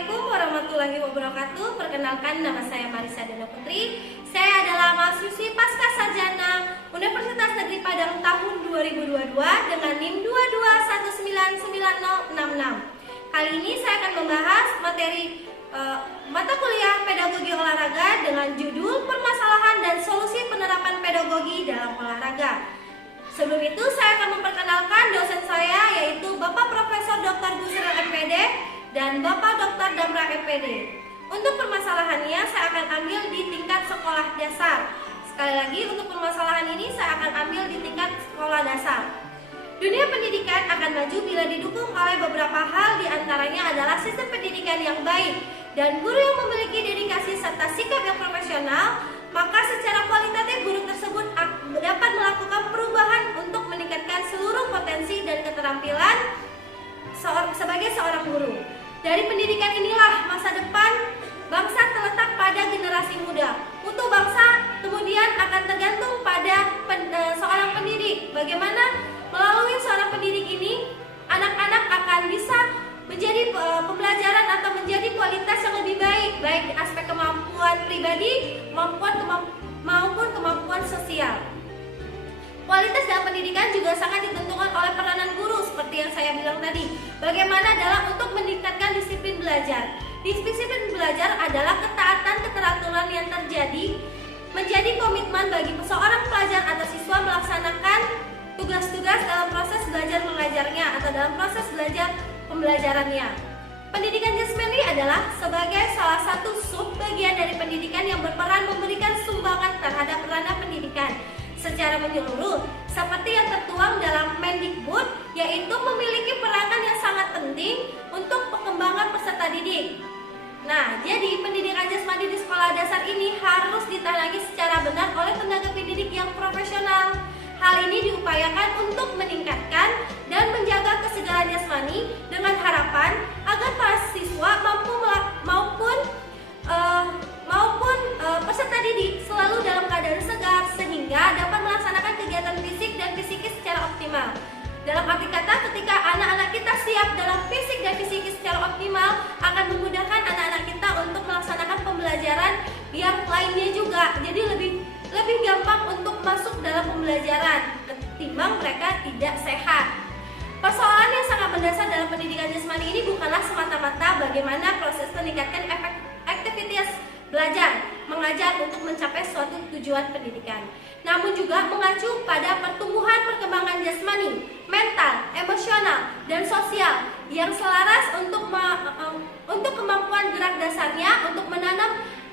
Assalamualaikum warahmatullahi wabarakatuh. Perkenalkan, nama saya Marisa Dana Putri. Saya adalah mahasiswi Pasca Sarjana Universitas Negeri Padang tahun 2022 dengan NIM 2219966. Kali ini saya akan membahas materi mata kuliah pedagogi olahraga dengan judul permasalahan dan solusi penerapan pedagogi dalam olahraga. Sebelum itu saya akan memperkenalkan dosen saya, yaitu Bapak Profesor Dr. Busril MPD dan Bapak Dr. Damra MPD. Untuk permasalahannya saya akan ambil di tingkat sekolah dasar. Sekali lagi, untuk permasalahan ini saya akan ambil di tingkat sekolah dasar. Dunia pendidikan akan maju bila didukung oleh beberapa hal, diantaranya adalah sistem pendidikan yang baik dan guru yang memiliki dedikasi serta sikap yang profesional. Maka secara kualitatif guru tersebut dapat melakukan perubahan untuk meningkatkan seluruh potensi dan keterampilan sebagai seorang guru. Dari pendidikan inilah masa depan bangsa terletak pada generasi muda. Mutu bangsa kemudian akan tergantung pada seorang pendidik. Bagaimana melalui seorang pendidik ini anak-anak akan bisa menjadi pembelajaran atau menjadi kualitas yang lebih baik, baik di aspek kemampuan pribadi maupun kemampuan sosial. Kualitas dalam pendidikan juga sangat ditentukan oleh peranan guru seperti yang saya bilang tadi. Bagaimana dalam untuk meningkatkan disiplin belajar. Disiplin belajar adalah ketaatan keteraturan yang terjadi menjadi komitmen bagi seorang pelajar atau siswa melaksanakan tugas-tugas dalam proses belajar mengajarnya atau dalam proses belajar pembelajarannya. Pendidikan jasmani adalah sebagai salah satu subbagian dari pendidikan yang berperan memberikan sumbangan terhadap ranah pendidikan secara menyeluruh, seperti yang tertuang dalam Mendikbud, yaitu memiliki peranan yang sangat penting untuk perkembangan peserta didik. Nah, jadi pendidikan jasmani di sekolah dasar ini harus ditanagi secara benar oleh tenaga pendidik yang profesional. Hal ini diupayakan untuk meningkatkan dan menjaga kesegaran jasmani dengan harapan agar para siswa maupun peserta didik selalu dalam keadaan segar sehingga dapat melaksanakan kegiatan fisik dan psikis secara optimal. Dalam arti kata, ketika anak-anak kita siap dalam fisik dan psikis secara optimal, akan memudahkan anak-anak kita untuk melaksanakan pembelajaran yang lainnya juga. Jadi lebih gampang untuk masuk dalam pembelajaran ketimbang mereka tidak sehat. Persoalan yang sangat mendasar dalam pendidikan jasmani ini bukanlah semata-mata bagaimana proses meningkatkan efektivitas belajar mengajar untuk mencapai suatu tujuan pendidikan, namun juga mengacu pada pertumbuhan perkembangan jasmani, mental, emosional, dan sosial yang selaras untuk kemampuan gerak dasarnya untuk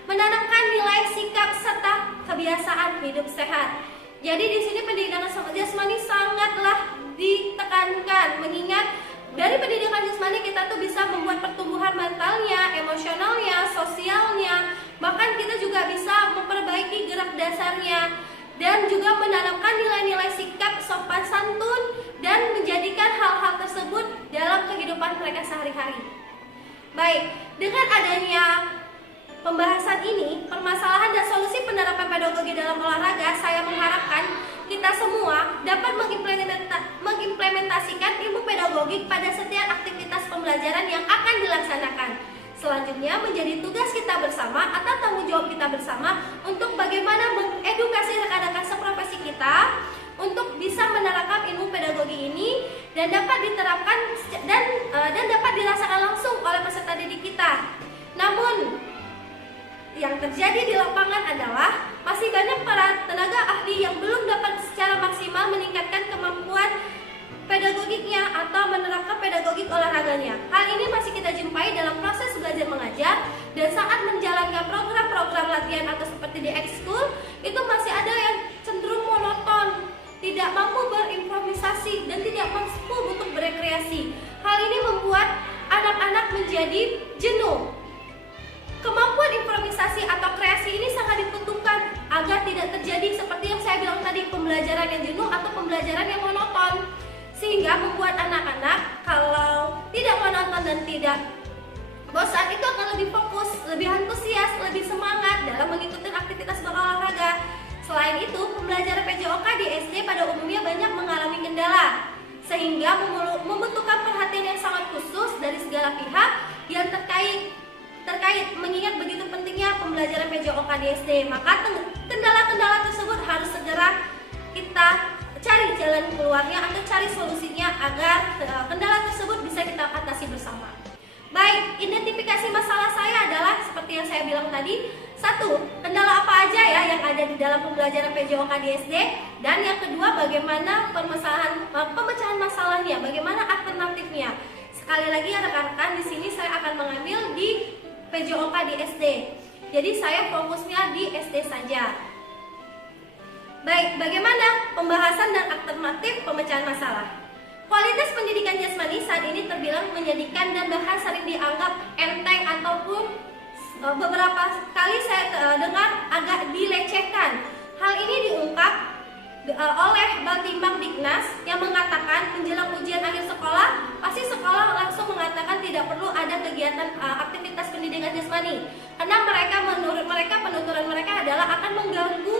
menanamkan nilai sikap serta kebiasaan hidup sehat. Jadi di sini pendidikan jasmani sangatlah ditekankan, mengingat dari pendidikan jasmani kita tuh bisa membuat pertumbuhan mentalnya, emosionalnya, sosialnya, bahkan kita juga bisa memperbaiki gerak dasarnya dan juga menanamkan nilai-nilai sikap sopan santun dan menjadikan hal-hal tersebut dalam kehidupan mereka sehari-hari. Baik, dengan adanya pembahasan ini, permasalahan dan solusi penerapan pedagogi dalam olahraga, saya mengharapkan kita semua dapat mengimplementasikan ilmu pedagogik pada setiap aktivitas pembelajaran yang akan dilaksanakan. Selanjutnya menjadi tugas kita bersama atau tanggung jawab kita bersama untuk bagaimana mengedukasi rekan-rekan seprofesi kita untuk bisa menerapkan ilmu pedagogi ini dan dapat diterapkan dan dapat dirasakan langsung oleh peserta didik kita. Namun yang terjadi di lapangan adalah masih banyak para tenaga ahli yang belum dapat secara maksimal meningkatkan kemampuan pedagogiknya atau menerapkan pedagogik olahraganya. Hal ini masih kita jumpai dalam proses belajar mengajar dan saat menjalankan program-program latihan atau seperti di ekskul, itu masih ada yang cenderung monoton, tidak mampu berimprovisasi dan tidak mampu untuk berekreasi. Hal ini membuat anak-anak menjadi jenuh. Kemampuan improvisasi atau kreasi ini sangat dibutuhkan agar tidak terjadi seperti yang saya bilang tadi, pembelajaran yang jenuh atau pembelajaran yang monoton, sehingga membuat anak-anak kalau tidak monoton dan tidak bosan itu akan lebih fokus, lebih antusias, lebih semangat dalam mengikuti aktivitas berolahraga. Selain itu, pembelajaran PJOK di SD pada umumnya banyak mengalami kendala, sehingga membutuhkan perhatian yang sangat khusus dari segala pihak yang terkait PJOK di SD. Maka kendala-kendala tersebut harus segera kita cari jalan keluarnya atau cari solusinya agar kendala tersebut bisa kita atasi bersama. Baik, identifikasi masalah saya adalah seperti yang saya bilang tadi. 1. Kendala apa aja ya yang ada di dalam pembelajaran PJOK di SD, dan yang kedua bagaimana pemecahan masalahnya, bagaimana alternatifnya. Sekali lagi ya rekan-rekan, di sini saya akan mengambil di PJOK di SD. Jadi saya fokusnya di SD saja. Baik, bagaimana pembahasan dan alternatif pemecahan masalah? Kualitas pendidikan jasmani saat ini terbilang menyedihkan dan bahkan sering dianggap enteng ataupun beberapa kali saya dengar agak dilecehkan. Hal ini diungkap oleh Baltimbang Diknas yang mengatakan menjelang ujian akhir sekolah, pasti sekolah langsung mengatakan tidak perlu ada kegiatan aktivitas pendidikan jasmani karena menurut mereka penuturan mereka adalah akan mengganggu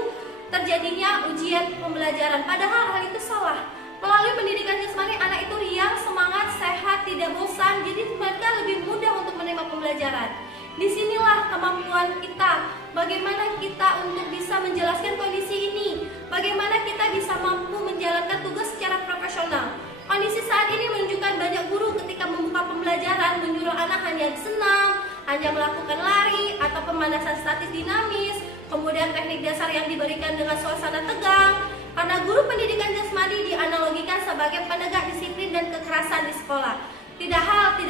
terjadinya ujian pembelajaran. Padahal hal itu salah. Melalui pendidikan jasmani, anak itu riang, semangat, sehat, tidak bosan, jadi mereka lebih mudah untuk menerima pembelajaran. Disinilah kemampuan kita, bagaimana kita untuk bisa menjelaskan kondisi ini, bagaimana kita bisa mampu menjalankan tugas secara profesional. Kondisi saat ini menunjukkan banyak guru ketika membuka pembelajaran menyuruh anak hanya senam, hanya melakukan lari atau pemanasan statis dinamis, kemudian teknik dasar yang diberikan dengan suasana tegang. Karena guru pendidikan jasmani dianalogikan sebagai penegak disiplin dan kekerasan di sekolah. Tidak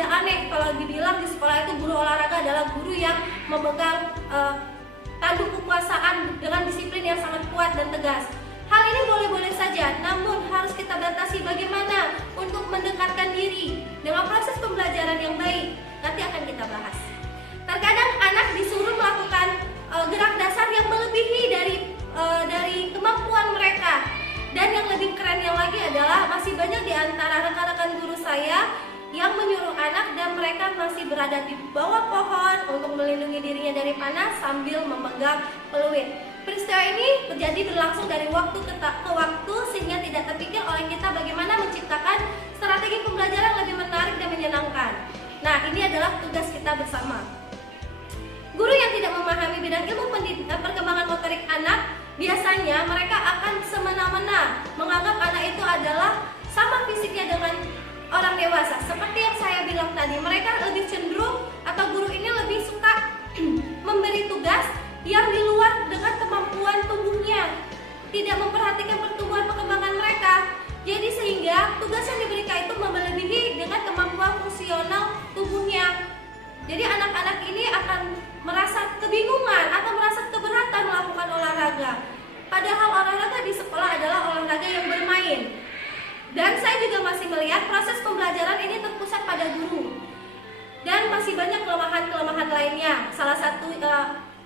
aneh kalau dibilang di sekolah itu guru olahraga adalah guru yang memegang tanduk kekuasaan dengan disiplin yang sangat kuat dan tegas. Hal ini boleh-boleh saja, namun harus kita batasi bagaimana untuk mendekatkan diri dengan proses pembelajaran yang baik. Nanti akan kita bahas. Terkadang anak disuruh melakukan gerak dasar yang melebihi dari kemampuan mereka. Dan yang lebih kerennya lagi adalah masih banyak di antara rekan-rekan guru saya yang menyuruh anak dan mereka masih berada di bawah pohon untuk melindungi dirinya dari panas sambil memegang peluit. Peristiwa ini berlangsung dari waktu ke waktu sehingga tidak terpikir oleh kita bagaimana menciptakan strategi pembelajaran lebih menarik dan menyenangkan. Nah, ini adalah tugas kita bersama. Guru yang tidak memahami bidang ilmu perkembangan motorik anak, biasanya mereka akan semena-mena menganggap anak itu adalah sama fisiknya dengan orang dewasa. Seperti yang saya bilang tadi, mereka lebih cenderung atau guru ini lebih suka memberi tugas yang di luar dengan kemampuan tubuhnya, tidak memperhatikan pertumbuhan perkembangan mereka. Jadi sehingga tugas yang diberikan itu melebihi dengan kemampuan fungsional tubuhnya. Jadi anak-anak ini akan merasa kebingungan atau merasa keberatan melakukan olahraga. Padahal olahraga di sekolah adalah olahraga yang bermain. Dan saya juga masih melihat proses pembelajaran ini terpusat pada guru. Dan masih banyak kelemahan-kelemahan lainnya. Salah satu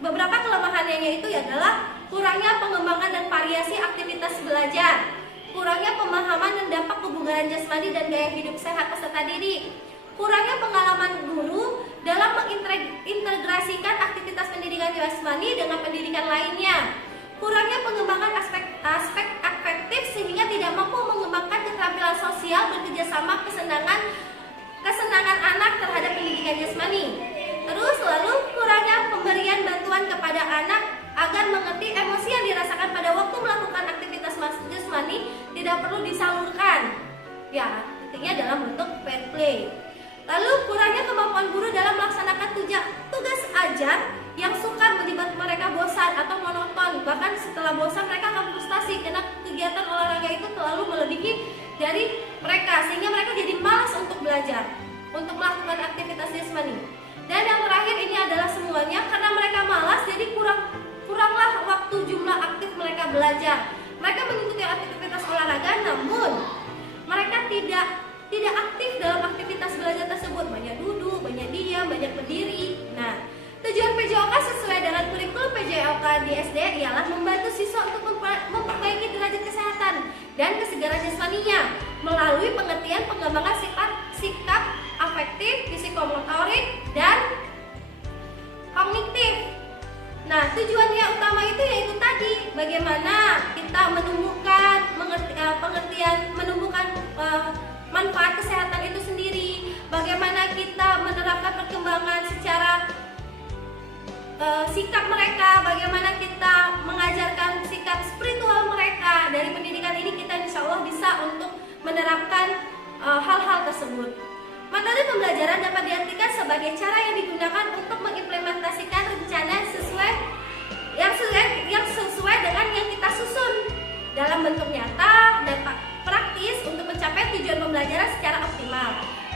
beberapa kelemahannya itu adalah kurangnya pengembangan dan variasi aktivitas belajar, kurangnya pemahaman dan dampak kebugaran jasmani dan gaya hidup sehat peserta didik, kurangnya pengalaman guru dalam mengintegrasikan aktivitas pendidikan jasmani dengan pendidikan lainnya, kurangnya pengembangan aspek afektif sehingga tidak mampu mengembangkan keterampilan sosial bekerjasama kesenangan anak terhadap pendidikan jasmani. Terus lalu kurangnya pemberian bantuan kepada anak agar mengerti emosi yang dirasakan pada waktu melakukan aktivitas jasmani tidak perlu disalurkan. Ya, intinya dalam bentuk fair play. Lalu kurangnya kemampuan guru dalam melaksanakan tugas ajar yang sukar membuat mereka bosan atau monoton. Bahkan setelah bosan mereka akan frustasi karena kegiatan olahraga itu terlalu melebihi dari mereka sehingga mereka jadi malas untuk belajar, untuk melakukan aktivitas jasmani. Dan yang terakhir ini adalah semuanya karena mereka malas jadi kuranglah waktu jumlah aktif mereka belajar. Mereka mengikuti aktivitas olahraga namun mereka tidak aktif dalam aktivitas belajar tersebut, banyak duduk, banyak diam, banyak berdiri. Nah, tujuan PJOK sesuai dengan kurikulum PJOK di SD ialah membantu siswa untuk memperbaiki derajat kesehatan dan kesegaran jasmaninya melalui pengertian pengembangan sikap afektif, psikomotorik, dan kognitif. Nah, tujuannya utama itu yaitu tadi bagaimana kita menumbuhkan manfaat kesehatan itu sendiri, bagaimana kita menerapkan perkembangan secara sikap mereka, bagaimana kita mengajarkan sikap spiritual mereka. Dari pendidikan ini kita insya Allah bisa untuk menerapkan hal-hal tersebut. Metode pembelajaran dapat diartikan sebagai cara yang digunakan untuk mengimplementasikan rencana yang sesuai dengan yang kita susun dalam bentuk nyata dan praktis untuk mencapai tujuan pembelajaran secara optimal.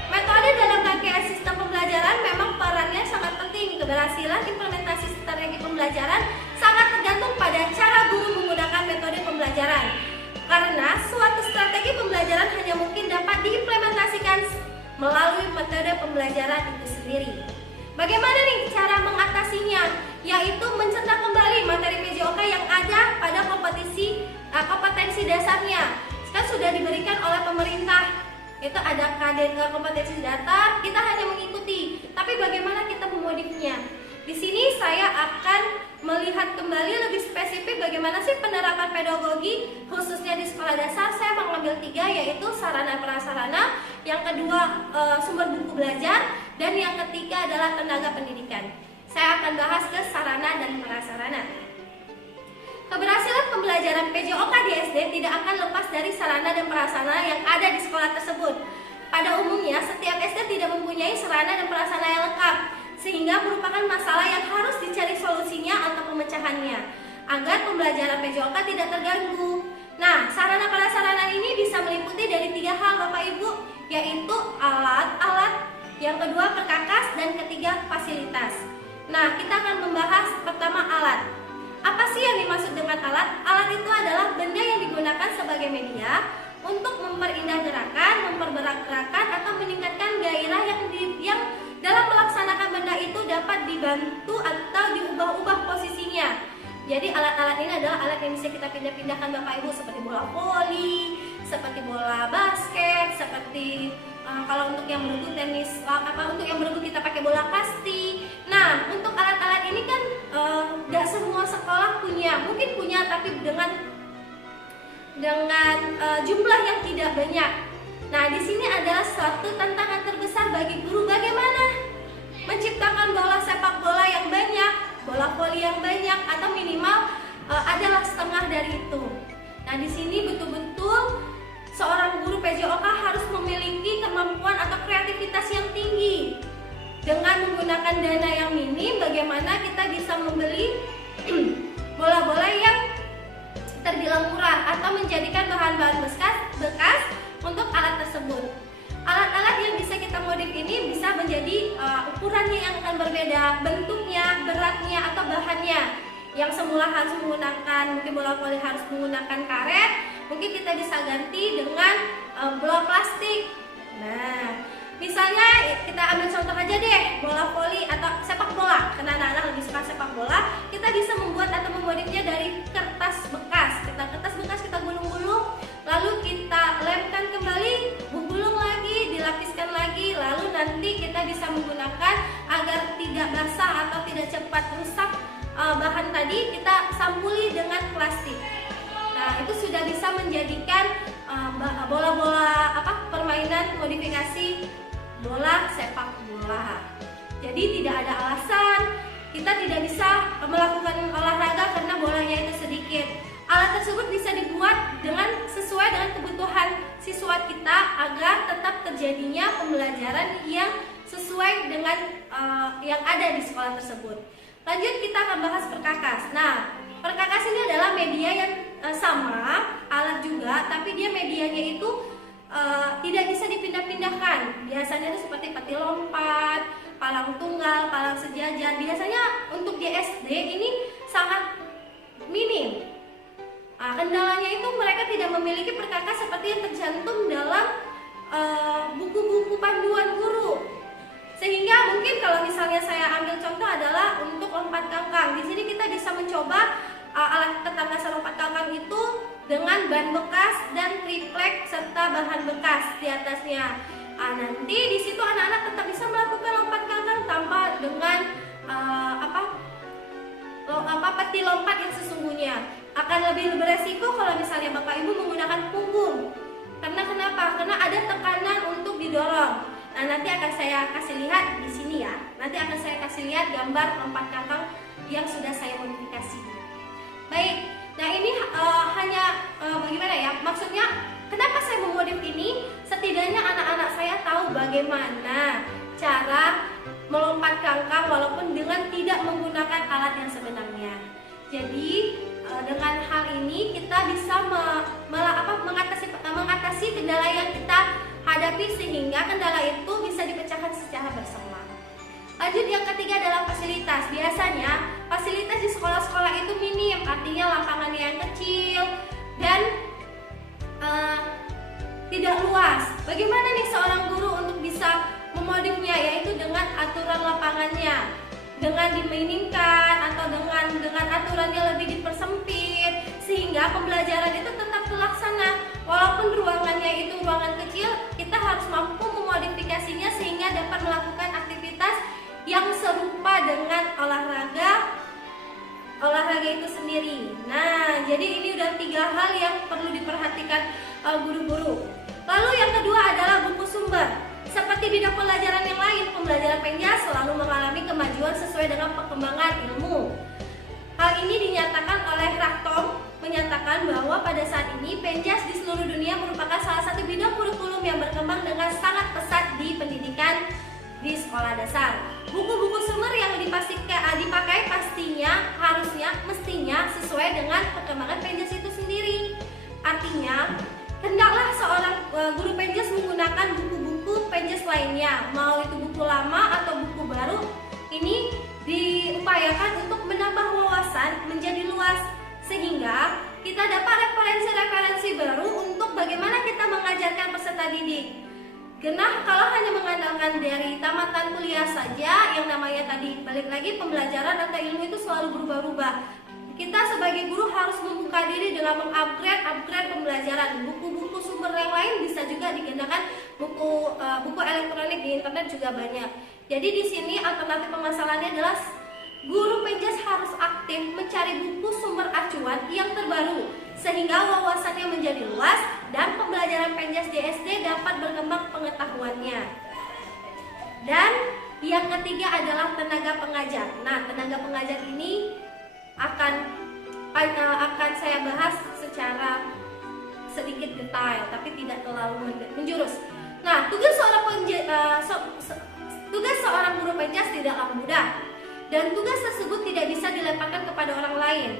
Metode dalam rangkaian sistem pembelajaran memang perannya sangat penting. Keberhasilan implementasi strategi pembelajaran sangat tergantung pada cara guru menggunakan metode pembelajaran. Karena suatu strategi pembelajaran hanya mungkin dapat diimplementasikan melalui metode pembelajaran itu sendiri. Bagaimana nih cara mengatasinya? Yaitu mencetak kembali materi PJOK yang ada pada kompetensi dasarnya. Kan sudah diberikan oleh pemerintah. Itu ada kompetensi dasar, kita hanya mengikuti. Tapi bagaimana kita memodifnya? Di sini saya akan melihat kembali lebih spesifik bagaimana sih penerapan pedagogi khususnya di sekolah dasar. Saya mengambil 3, yaitu sarana prasarana, yang kedua sumber buku belajar, dan yang ketiga adalah tenaga pendidikan. Saya akan bahas ke sarana dan prasarana. Keberhasilan pembelajaran PJOK di SD tidak akan lepas dari sarana dan prasarana yang ada di sekolah tersebut. Pada umumnya, setiap SD tidak mempunyai sarana dan prasarana yang lengkap, sehingga merupakan masalah yang harus dicari solusinya atau pemecahannya, agar pembelajaran PJOK tidak terganggu. Nah, sarana prasarana ini bisa meliputi dari 3 hal Bapak Ibu, yaitu alat-alat, yang kedua perkakas, dan ketiga fasilitas. Nah, kita akan membahas pertama alat. Apa sih yang dimaksud dengan alat? Alat itu adalah benda yang digunakan sebagai media untuk memperindah gerakan, memperberat gerakan, atau meningkatkan gairah yang dalam melaksanakan benda itu dapat dibantu atau diubah-ubah posisinya. Jadi alat-alat ini adalah alat yang bisa kita pindah-pindahkan Bapak Ibu, seperti bola voli, seperti bola basket, seperti kalau untuk yang beregu tenis, untuk yang beregu kita pakai bola kasti. Nah, untuk alat-alat ini kan gak semua sekolah punya, mungkin punya tapi dengan jumlah yang tidak banyak. Nah, di sini adalah suatu tantangan terbesar bagi guru, bagaimana menciptakan bola sepak bola yang banyak, bola voli yang banyak, atau minimal adalah setengah dari itu. Nah, di sini betul-betul seorang guru PJOK harus memiliki kemampuan atau kreativitas yang tinggi. Dengan menggunakan dana yang minim, bagaimana kita bisa membeli bola-bola yang terbilang murah atau menjadikan bahan-bahan bekas untuk alat tersebut. Alat-alat yang bisa kita modif ini bisa menjadi ukurannya yang akan berbeda, bentuknya, beratnya, atau bahannya. Yang semula harus menggunakan, mungkin bola voli harus menggunakan karet, mungkin kita bisa ganti dengan bola plastik. Nah, misalnya kita ambil contoh aja deh, bola voli atau sepak bola. Karena anak-anak lebih suka sepak bola, kita bisa membuat atau memodifnya dari kertas bekas. Kertas bekas kita gulung-gulung, lalu kita lemkan kembali, gulung lagi, dilapiskan lagi, lalu nanti kita bisa menggunakan agar tidak basah atau tidak cepat rusak bahan tadi, kita sampuli dengan plastik. Nah, itu sudah bisa menjadikan bola-bola permainan modifikasi bola sepak bola. Jadi tidak ada alasan kita tidak bisa melakukan olahraga karena bolanya itu sedikit. Alat tersebut bisa dibuat sesuai dengan kebutuhan siswa kita agar tetap terjadinya pembelajaran yang sesuai dengan yang ada di sekolah tersebut. Lanjut, kita akan bahas perkakas. Nah, perkakas ini adalah media yang sama, alat juga, tapi dia medianya itu tidak bisa dipindah-pindahkan. Biasanya itu seperti peti lompat, palang tunggal, palang sejajar. Biasanya untuk di SD ini sangat minim. Kendalanya itu mereka tidak memiliki perkakas seperti yang tercantum dalam buku-buku panduan guru. Sehingga mungkin kalau misalnya saya ambil contoh adalah untuk lompat kangkang. Di sini kita bisa mencoba alat ketangkasan lompat kangkang itu dengan ban bekas dan triplek serta bahan bekas di atasnya. Nanti di situ anak-anak tetap bisa melakukan lompat kangkang tanpa dengan peti lompat yang sesungguhnya. Akan lebih beresiko kalau misalnya Bapak Ibu menggunakan punggung. Karena kenapa? Karena ada tekanan untuk didorong. Nah, nanti akan saya kasih lihat di sini ya. Nanti akan saya kasih lihat gambar lompat kangkang yang sudah saya modifikasi. Baik, nah ini bagaimana ya? Maksudnya kenapa saya memodif ini? Setidaknya anak-anak saya tahu bagaimana cara melompat kangkang walaupun dengan tidak menggunakan alat yang sebenarnya. Jadi dengan hal ini kita bisa mengatasi kendala yang kita hadapi sehingga kendala itu bisa dipecahkan secara bersama. Lanjut, yang ketiga adalah fasilitas. Biasanya fasilitas di sekolah-sekolah itu minim, artinya lapangannya yang kecil dan tidak luas. Bagaimana nih seorang guru untuk bisa memodifnya, yaitu dengan aturan lapangannya, dengan diminimkan atau dengan aturannya lebih dipersempit sehingga pembelajaran itu tetap terlaksana. Walaupun ruangannya itu ruangan kecil, kita harus mampu memodifikasinya sehingga dapat melakukan aktivitas yang serupa dengan olahraga itu sendiri. Nah, jadi ini udah 3 hal yang perlu diperhatikan guru-guru. Lalu yang kedua adalah buku sumber. Seperti bidang pelajaran yang lain, pembelajaran Penjas selalu mengalami kemajuan sesuai dengan perkembangan ilmu. Hal ini dinyatakan oleh Raktom, menyatakan bahwa pada saat ini Penjas di seluruh dunia merupakan salah satu bidang kurikulum yang berkembang dengan sangat pesat di pendidikan di sekolah dasar. Buku-buku sumber yang dipakai mestinya sesuai dengan perkembangan Penjas itu sendiri. Artinya, hendaklah seorang guru Penjas menggunakan buku-buku Penjas lainnya, mau itu buku lama atau buku baru. Ini diupayakan untuk menambah wawasan menjadi luas sehingga kita dapat referensi-referensi baru untuk bagaimana kita mengajarkan peserta didik. Kalau hanya mengandalkan dari tamatan kuliah saja, yang namanya tadi balik lagi pembelajaran atau ilmu itu selalu berubah-ubah. Kita sebagai guru harus membuka diri dalam mengupgrade pembelajaran. Buku-buku sumber yang lain bisa juga digunakan, buku elektronik di internet juga banyak. Jadi di sini alternatif permasalahannya adalah guru Penjas harus aktif mencari buku sumber acuan yang terbaru sehingga wawasannya menjadi luas dan pembelajaran Penjas di SD dapat berkembang pengetahuannya. Dan yang ketiga adalah tenaga pengajar. Nah, tenaga pengajar ini akan saya bahas secara sedikit detail, tapi tidak terlalu menjurus. Nah, tugas seorang guru Penjas tidaklah mudah, dan tugas tersebut tidak bisa dilemparkan kepada orang lain.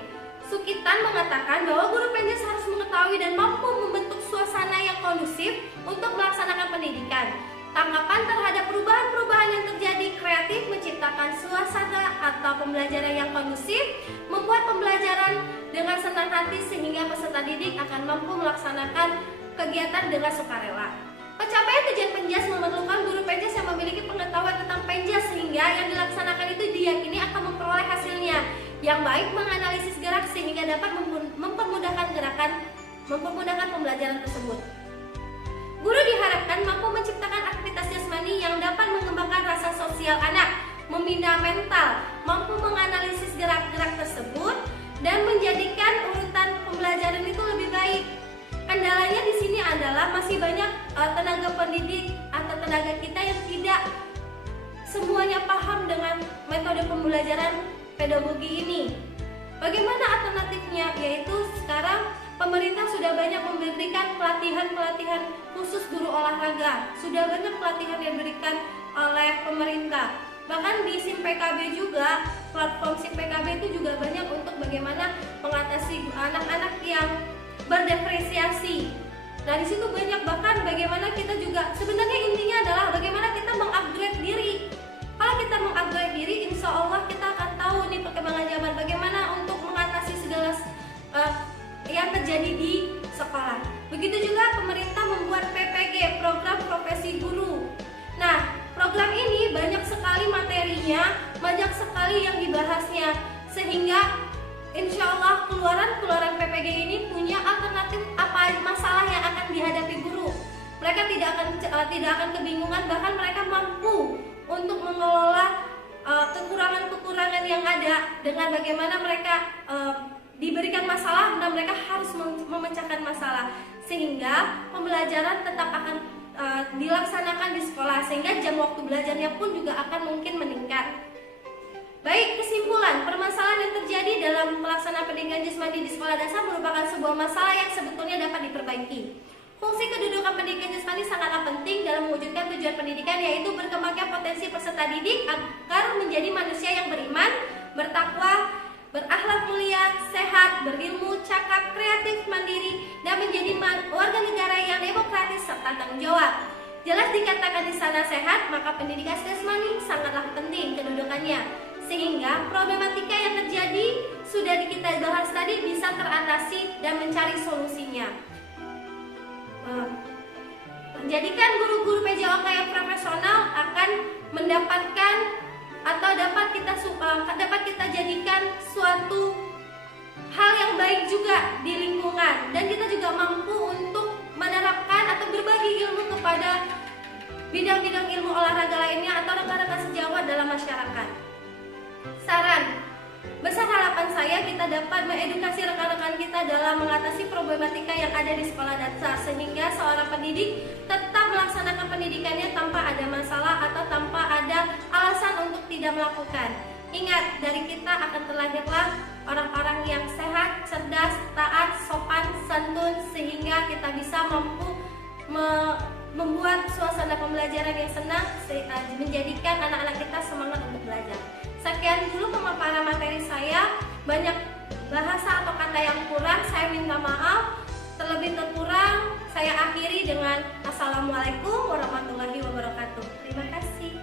Sukitan mengatakan bahwa guru Penjas harus mengetahui dan mampu membentuk suasana yang kondusif untuk melaksanakan pendidikan. Tanggapan terhadap perubahan-perubahan yang terjadi, kreatif, menciptakan suasana atau pembelajaran yang kondusif, membuat pembelajaran dengan senang hati sehingga peserta didik akan mampu melaksanakan kegiatan dengan sukarela. Pencapaian tujuan Penjas memerlukan guru Penjas yang memiliki pengetahuan tentang Penjas sehingga yang dilaksanakan itu diyakini akan memperoleh hasilnya yang baik, menganalisis gerak sehingga dapat mempermudahkan pembelajaran tersebut. Guru diharapkan mampu menciptakan aktivitas jasmani yang dapat mengembangkan rasa sosial anak, membina mental, mampu menganalisis gerak-gerak tersebut dan menjadikan urutan pembelajaran itu lebih baik. Kendalanya di sini adalah masih banyak tenaga pendidik atau tenaga kita yang tidak semuanya paham dengan metode pembelajaran pedagogi ini. Bagaimana alternatifnya? Yaitu sekarang pemerintah sudah banyak memberikan pelatihan khusus guru olahraga. Sudah banyak pelatihan yang diberikan oleh pemerintah. Bahkan di SIM PKB juga, platform SIM PKB itu juga banyak untuk bagaimana mengatasi anak-anak yang berdepresiasi. Nah, di situ banyak, bahkan bagaimana kita juga sebenarnya intinya adalah bagaimana kita mengupgrade diri. Kalau kita mengupgrade diri, insya Allah kita akan tahu nih perkembangan zaman bagaimana untuk mengatasi segala yang terjadi di sekolah. Begitu juga pemerintah membuat PPG, program profesi guru. Nah, program ini banyak sekali materinya, banyak sekali yang dibahasnya, sehingga insya Allah keluaran PPG ini punya alternatif apa masalah yang akan dihadapi guru. Mereka tidak akan kebingungan, bahkan mereka mampu untuk mengelola kekurangan-kekurangan yang ada dengan bagaimana mereka diberikan masalah dan mereka harus memecahkan masalah sehingga pembelajaran tetap akan dilaksanakan di sekolah sehingga jam waktu belajarnya pun juga akan mungkin meningkat. Baik, kesimpulan, permasalahan yang terjadi dalam pelaksanaan pendidikan jasmani di sekolah dasar merupakan sebuah masalah yang sebetulnya dapat diperbaiki. Fungsi kedudukan pendidikan jasmani sangatlah penting dalam mewujudkan tujuan pendidikan, yaitu berkembangnya potensi peserta didik agar menjadi manusia yang beriman, bertakwa, berakhlak mulia, sehat, berilmu, cakap, kreatif, mandiri, dan menjadi warga negara yang demokratis serta tanggung jawab. Jelas dikatakan di sana sehat, maka pendidikan jasmani sangatlah penting kedudukannya, sehingga problematika yang terjadi sudah kita bahas tadi bisa teratasi dan mencari solusinya. Menjadikan guru-guru PJOK yang profesional akan mendapatkan atau dapat kita jadikan suatu hal yang baik juga di lingkungan, dan kita juga mampu untuk menerapkan atau berbagi ilmu kepada bidang-bidang ilmu olahraga lainnya atau rekan-rekan sejawat dalam masyarakat. Saran, besar harapan saya kita dapat mengedukasi rekan-rekan kita dalam mengatasi problematika yang ada di sekolah dasar, sehingga seorang pendidik tetap melaksanakan pendidikannya tanpa ada masalah atau tanpa ada alasan untuk tidak melakukan. Ingat, dari kita akan terlahirlah orang-orang yang sehat, cerdas, taat, sopan, santun, sehingga kita bisa mampu membuat suasana pembelajaran yang senang, menjadikan anak-anak kita semangat untuk belajar. Sekian dulu pemaparan materi saya. Banyak bahasa atau kata yang kurang, saya minta maaf. Terlebih terkurang, saya akhiri dengan Assalamualaikum warahmatullahi wabarakatuh. Terima kasih.